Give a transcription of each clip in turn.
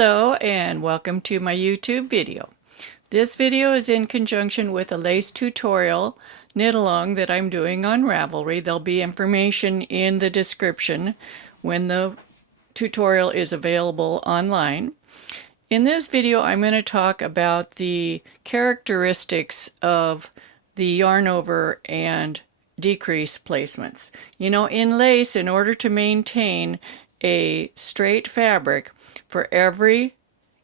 Hello and welcome to my YouTube video. This video is in conjunction with a lace tutorial knit along that I'm doing on Ravelry. There'll be information in the description when the tutorial is available online. In this video I'm going to talk about the characteristics of the yarn over and decrease placements. You know, in lace, in order to maintain a straight fabric, for every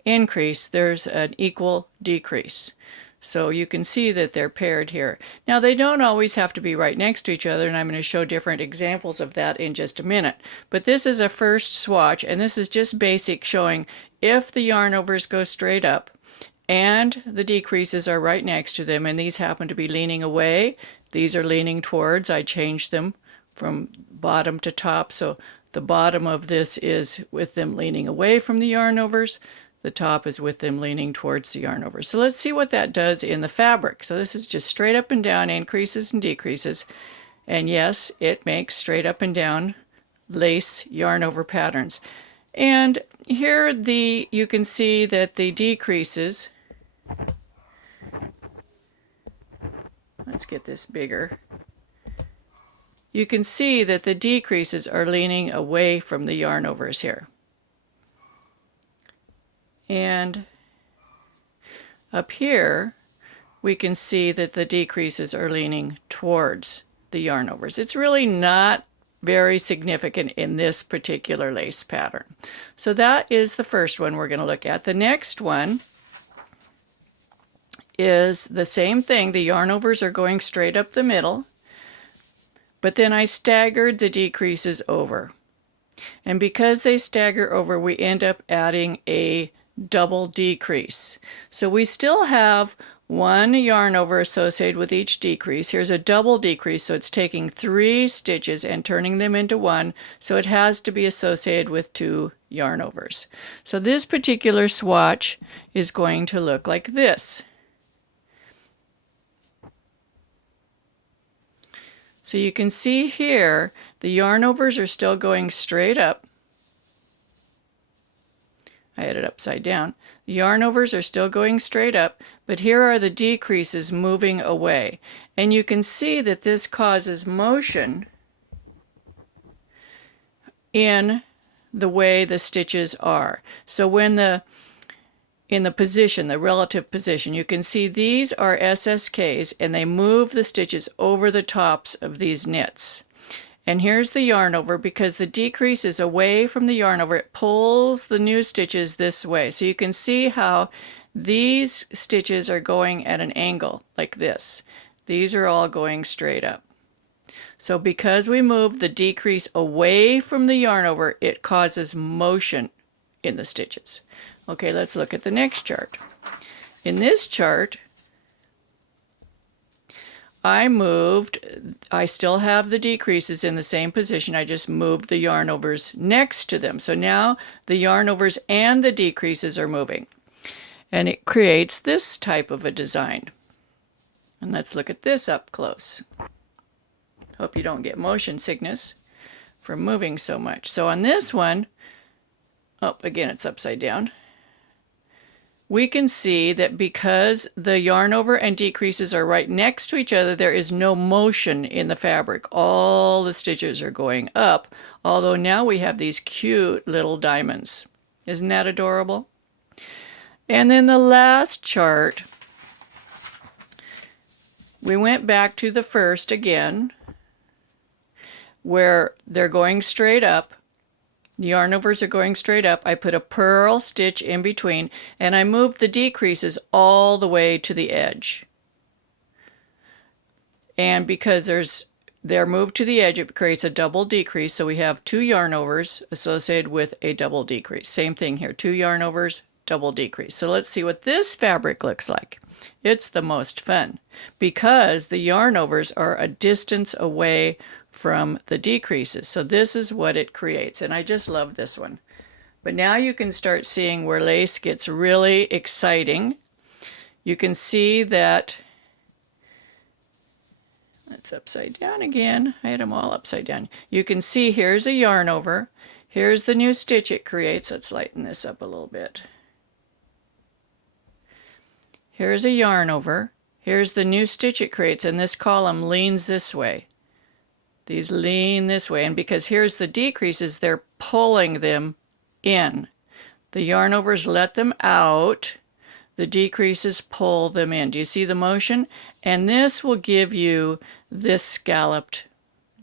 increase there's an equal decrease. So you can see that they're paired here. Now they don't always have to be right next to each other, and I'm going to show different examples of that in just a minute. But this is a first swatch, and this is just basic, showing if the yarn overs go straight up and the decreases are right next to them, and these happen to be leaning away, these are leaning towards. I changed them from bottom to top, so the bottom of this is with them leaning away from the yarn overs. The top is with them leaning towards the yarn overs. So let's see what that does in the fabric. So this is just straight up and down increases and decreases. And yes, it makes straight up and down lace yarn over patterns. And here you can see that the decreases, let's get this bigger. You can see that the decreases are leaning away from the yarn overs here. And up here, we can see that the decreases are leaning towards the yarn overs. It's really not very significant in this particular lace pattern. So that is the first one we're going to look at. The next one is the same thing. The yarn overs are going straight up the middle, but then I staggered the decreases over. And because they stagger over, we end up adding a double decrease. So we still have one yarn over associated with each decrease. Here's a double decrease, so it's taking 3 stitches and turning them into 1, so it has to be associated with 2 yarn overs. So this particular swatch is going to look like this. So you can see here the yarn overs are still going straight up. I had it upside down. The yarn overs are still going straight up, but here are the decreases moving away. And you can see that this causes motion in the way the stitches are. So when in the position, the relative position, you can see these are SSKs, and they move the stitches over the tops of these knits. And here's the yarn over. Because the decrease is away from the yarn over, it pulls the new stitches this way. So you can see how these stitches are going at an angle like this. These are all going straight up. So because we move the decrease away from the yarn over, it causes motion in the stitches. Okay, let's look at the next chart. In this chart, I still have the decreases in the same position. I just moved the yarn overs next to them. So now the yarn overs and the decreases are moving. And it creates this type of a design. And let's look at this up close. Hope you don't get motion sickness from moving so much. So on this one, oh, again, it's upside down. We can see that because the yarn over and decreases are right next to each other, there is no motion in the fabric. All the stitches are going up, although now we have these cute little diamonds. Isn't that adorable? And then the last chart, we went back to the first again, where they're going straight up. The yarn overs are going straight up. I put a purl stitch in between, and I moved the decreases all the way to the edge. And because they're moved to the edge, it creates a double decrease. So we have 2 yarn overs associated with a double decrease. Same thing here, 2 yarn overs, double decrease. So let's see what this fabric looks like. It's the most fun because the yarn overs are a distance away from the decreases. So this is what it creates, and I just love this one. But now you can start seeing where lace gets really exciting. You can see that it's upside down again. I had them all upside down. You can see here's a yarn over. Here's the new stitch it creates. Let's lighten this up a little bit. Here's a yarn over. Here's the new stitch it creates, and this column leans this way. These lean this way, and because here's the decreases, they're pulling them in. The yarn overs let them out. The decreases pull them in. Do you see the motion? And this will give you this scalloped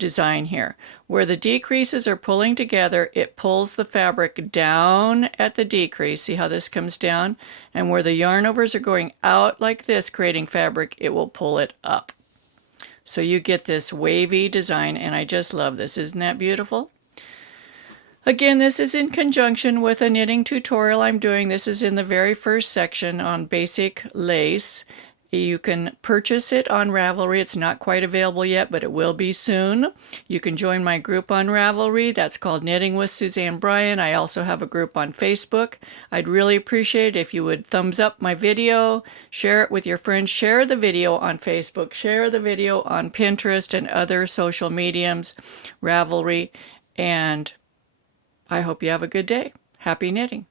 design here. Where the decreases are pulling together, it pulls the fabric down at the decrease. See how this comes down? And where the yarn overs are going out like this, creating fabric, it will pull it up. So you get this wavy design, and I just love this. Isn't that beautiful? Again, this is in conjunction with a knitting tutorial I'm doing. This is in the very first section on basic lace. You can purchase it on Ravelry. It's not quite available yet, but it will be soon. You can join my group on Ravelry. That's called Knitting with Suzanne Bryan. I also have a group on Facebook. I'd really appreciate it if you would thumbs up my video, share it with your friends, share the video on Facebook, share the video on Pinterest and other social mediums, Ravelry, and I hope you have a good day. Happy knitting.